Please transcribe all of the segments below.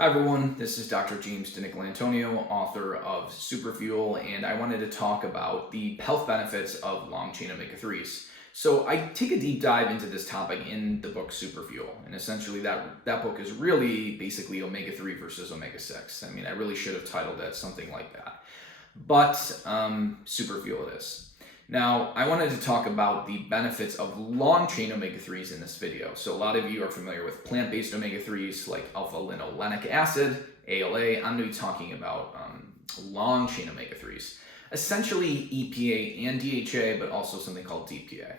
Hi everyone, this is Dr. James DiNicolantonio, author of Superfuel, and I wanted to talk about the health benefits of long-chain omega-3s. So I take a deep dive into this topic in the book Superfuel, and essentially that book is really basically omega-3 versus omega-6. I mean, I really should have titled it something like that, but Superfuel it is. Now, I wanted to talk about the benefits of long-chain omega-3s in this video. So a lot of you are familiar with plant-based omega-3s like alpha-linolenic acid, ALA. I'm going to be talking about long-chain omega-3s, essentially EPA and DHA, but also something called DPA.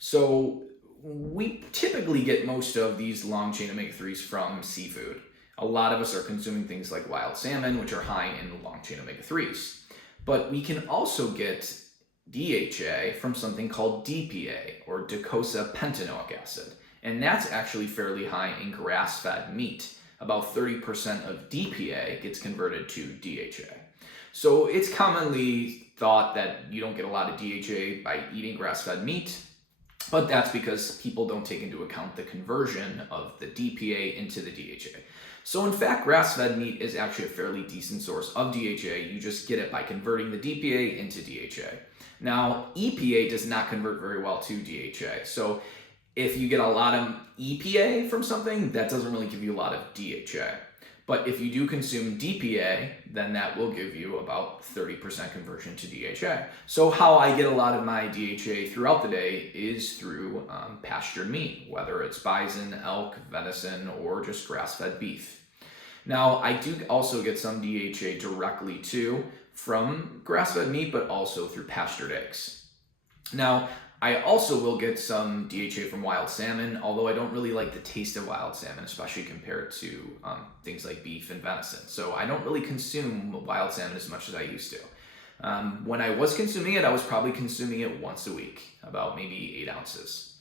So we typically get most of these long-chain omega-3s from seafood. A lot of us are consuming things like wild salmon, which are high in long-chain omega-3s. But we can also get DHA from something called DPA, or docosapentaenoic acid, and that's actually fairly high in grass-fed meat. About 30% of DPA gets converted to DHA. So it's commonly thought that you don't get a lot of DHA by eating grass-fed meat, but that's because people don't take into account the conversion of the DPA into the DHA. So in fact, grass-fed meat is actually a fairly decent source of DHA. You just get it by converting the DPA into DHA. Now, EPA does not convert very well to DHA. So if you get a lot of EPA from something, that doesn't really give you a lot of DHA. But if you do consume DPA, then that will give you about 30% conversion to DHA. So how I get a lot of my DHA throughout the day is through pastured meat, whether it's bison, elk, venison, or just grass-fed beef. Now, I do also get some DHA directly too from grass-fed meat, but also through pastured eggs. Now, I also will get some DHA from wild salmon, although I don't really like the taste of wild salmon, especially compared to things like beef and venison. So I don't really consume wild salmon as much as I used to. When I was consuming it, I was probably consuming it once a week, about maybe 8 ounces.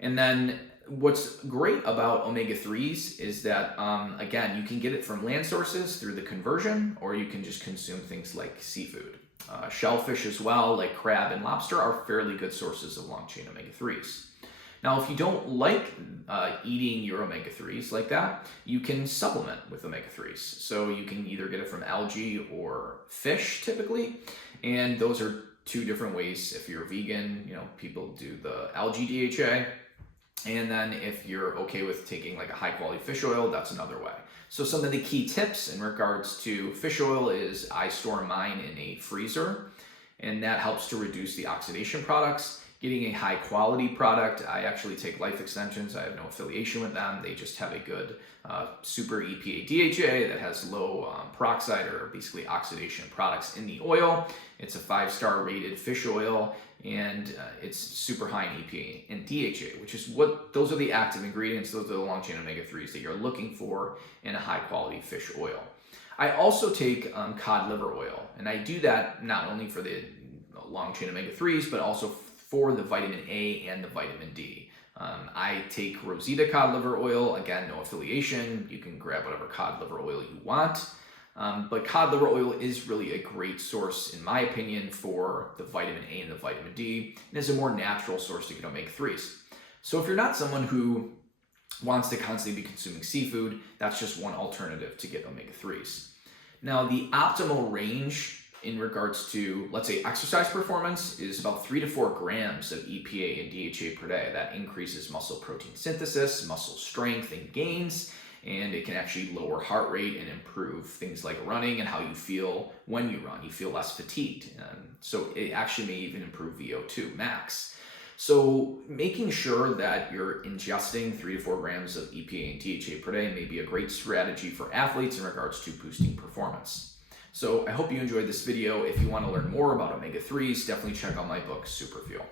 And then what's great about omega-3s is that, again, you can get it from land sources through the conversion, or you can just consume things like seafood. Shellfish as well, like crab and lobster, are fairly good sources of long-chain omega-3s. Now, if you don't like eating your omega-3s like that, you can supplement with omega-3s. So you can either get it from algae or fish typically, and those are two different ways. If you're vegan, people do the algae DHA. And then if you're okay with taking like a high quality fish oil, that's another way. So some of the key tips in regards to fish oil is I store mine in a freezer, and that helps to reduce the oxidation products. Getting a high quality product, I actually take Life Extensions. I have no affiliation with them. They just have a good super EPA DHA that has low peroxide, or basically oxidation products in the oil. It's a 5-star rated fish oil, and it's super high in EPA and DHA, which is those are the active ingredients. Those are the long chain omega-3s that you're looking for in a high quality fish oil. I also take cod liver oil, and I do that not only for the long chain omega-3s, but also for the vitamin A and the vitamin D. I take Rosita cod liver oil, again, no affiliation. You can grab whatever cod liver oil you want. But cod liver oil is really a great source, in my opinion, for the vitamin A and the vitamin D, and is a more natural source to get omega-3s. So if you're not someone who wants to constantly be consuming seafood, that's just one alternative to get omega-3s. Now, the optimal range in regards to, let's say, exercise performance is about 3 to 4 grams of EPA and DHA per day. That increases muscle protein synthesis, muscle strength and gains, and it can actually lower heart rate and improve things like running and how you feel when you run. You feel less fatigued. So it actually may even improve VO2 max. So making sure that you're ingesting 3 to 4 grams of EPA and DHA per day may be a great strategy for athletes in regards to boosting performance. So I hope you enjoyed this video. If you want to learn more about omega-3s, definitely check out my book, Superfuel.